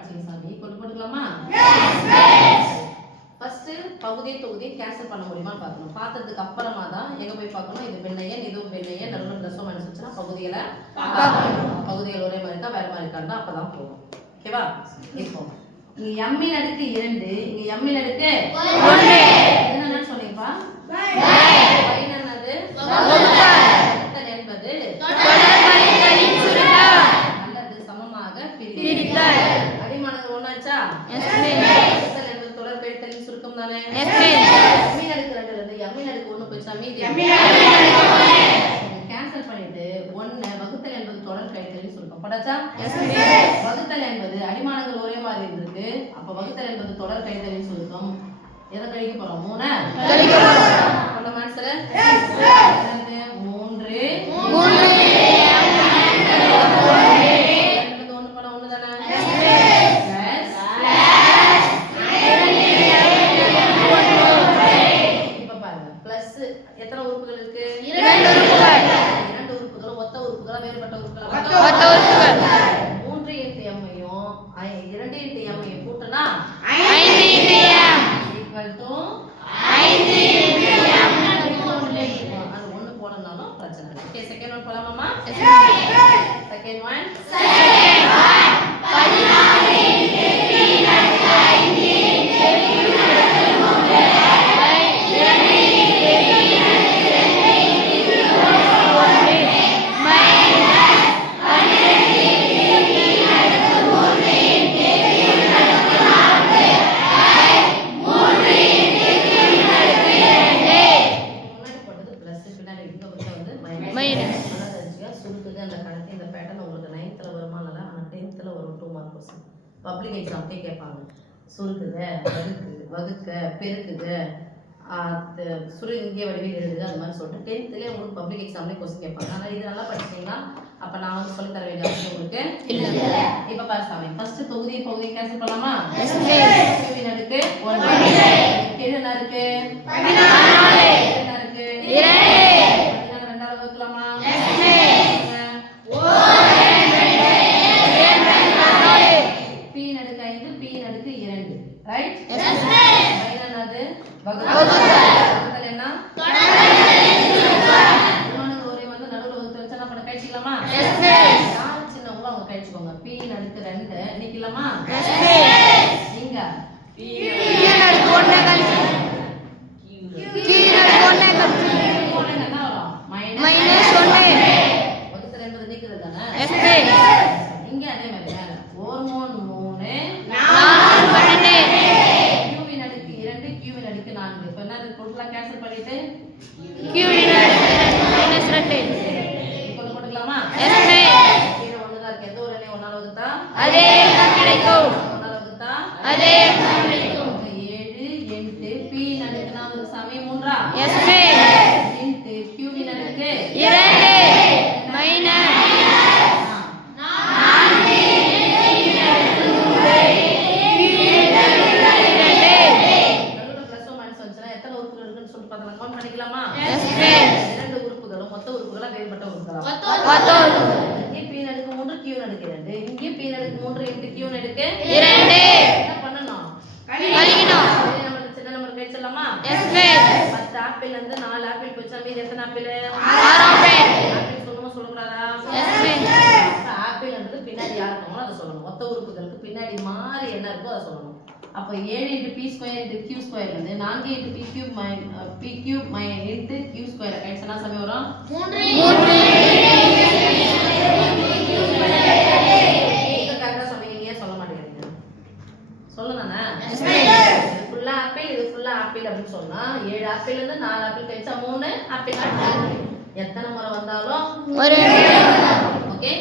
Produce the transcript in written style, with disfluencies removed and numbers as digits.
படிச்சீங்க சாமி. போட்டுக்கலாமா? ஃபர்ஸ்ட் பகுதி தொகுதி கேன்சல் பண்ண முடியுமான்னு பார்க்கணும். பார்த்ததுக்கு அப்புறமா தான் எங்க போய் பார்க்கணும். இது பெண்ணையன், இதுவும் பெண்ணையன், நடுவில் ப்ளஸ் மைனஸ் வச்சுன்னா பகுதிகளை பகுதிகள் ஒரே மாதிரி இருக்கா வேற மாதிரி இருக்கான்னு அப்பதான் போகும். ஓகேவா? இப்போ இங்க எம்மின் அடுக்கு 2, இங்க எம்மின் அடுக்கு 1. என்னன்னு சொன்னீங்கப்பா? என்னது? வகுத்தல் என்பது அல்லது சமமாக பிரித்தல். அடிமானங்கள் ஒண்ணாச்சா? வகுத்தல் என்பது தொடர் கழித்தலின் சுருக்கம் தானே? எம்மின் அடுக்கு 2 இருந்து எம்மின் அடுக்கு 1 போயிச்சா? மீதி கேன்சல் பண்ணிட்டு 1 வகுத்தல் என்பது தொடர் கழித்தலின் சுருக்கம் போடாச்சா? வகுத்தல் என்பது அடிமானங்கள் ஒரே மாதிரி இருக்கு. அப்ப வகுத்தல் என்பது தொடர் கழித்தலின் சுருக்கம். எதை கழிக்க போறோம்? 3 கழிக்க போறோம். சொல்லுங்க ஆன்சர். 3 எத்தனை உறுப்புகள் இருக்கு? 2 உறுப்புகள். 2 உறுப்புகள் ஒத்த உறுப்புகளா வேறுபட்ட உறுப்புகளா? ஒத்த உறுப்புகள். 3 × m ஐயும் 2 × m ஐயும் கூட்டினா 5 × m = 5 × m. அது ஒண்ணு போடனாலும் பிரச்சனை இல்லை. ஓகே, செகண்ட் ஒன் போலாமாமா? செகண்ட் ஒன் 14 பப்ளிக் எக்ஸாம்க்கே கேட்பாங்க. சுருக்குக, வகுக்க, பெருக்குக, சுருங்கிய வடிவில் எழுதுக, அது மாதிரி சொல்லிட்டு 10th உங்களுக்கு பப்ளிக் எக்ஸாம்லேயே கொஸ்டின் கேட்பாங்க. ஆனால் இது நல்லா படிச்சிங்கன்னா அப்போ நான் வந்து சொல்லி தர வேண்டிய அவசியம் உங்களுக்கு இல்லை. இப்போ பாருங்க, ஃபர்ஸ்ட் தொகுதி பகுதியை கேன்சல் பண்ணலாமா? அடுக்கு 1 கீழே என்ன இருக்கு? 14 என்ன இருக்கு? 2 ரெண்டாவது வகுக்கலாமா? Right? Yes, என்னது? வகுத்தல் என்ன? ஒரே வந்து நடுவுல வகுத்து வச்சா நம்ம கழிச்சிக்கலாமா? யாரு சின்னவங்களோ அவங்க கழிச்சுக்கோங்க. p ன் அடுக்கு 2 நிக்கலாமா? நீங்க p ன் அடுக்கு 1 கழிச்சு q ன் அடுக்கு 1 கழிச்சு என்ன வரும்? -1. வகுத்தல் என்பது நீக்குறது தானே? இங்க அதே மாதிரி மேல 1 3 கேன்சல் பண்ணிட்டு q ன் அடுக்கு -2 இப்போ போட்டுக்கலாமா? கீழ 1 தான் இருக்கு. எந்த ஒரு எண்ணை 1ஆல வகுத்தா அதே எண்ணம் கிடைக்கும். 1ஆல வகுத்தா அதே எண்ணம் கிடைக்கும். 7 8 p ன் அடுக்கு 4 சம 3 இன்டு q ன் அடுக்கு 2 மைனஸ் 2 உறுப்புகளும் மொத்த உறுப்புகளா வேறுபட்ட உறுப்புகளா? இங்கே p ன் அடுக்கு 3 q ன் அடுக்கு 2. இங்கே p ன் அடுக்கு 3 × q ன் அடுக்கு 2. என்ன பண்ணனும்? கழிக்கணும். நம்ம சின்ன நம்பர் கழிச்சலாமா? 10 ஆப்பிள் இருந்து 4 ஆப்பிள் போச்சா? மீதி எத்தனை ஆப்பிள்? 6 ஆப்பிள். ஆப்பிள் சொல்லணுமா சொல்லக்கூடாதா? ஆப்பிள் என்றது பின்னாடி யார் இருக்காங்களோ அதை சொல்லணும். மொத்த உறுப்புகளுக்கு பின்னாடி மாறி என்ன இருக்கோ அதை சொல்லணும். அப்ப 7 × p² × q² வந்து 4 × p³ × q² கைட்ஸ்னா சம வரும் 3 இது கரெக்ட்டா சொன்னீங்க. ஏன் சொல்ல மாட்டேங்கிறீங்க? சொல்லணும்னா இது ஃபுல்லா ஆப்பிள் இது ஃபுல்லா ஆப்பிள் அப்படி சொன்னா 7 ஆப்பிள் இருந்து 4 ஆப்பிள் கழிச்சா 3 ஆப்பிள். எத்தனை முறை வந்தாலும் ஓகே.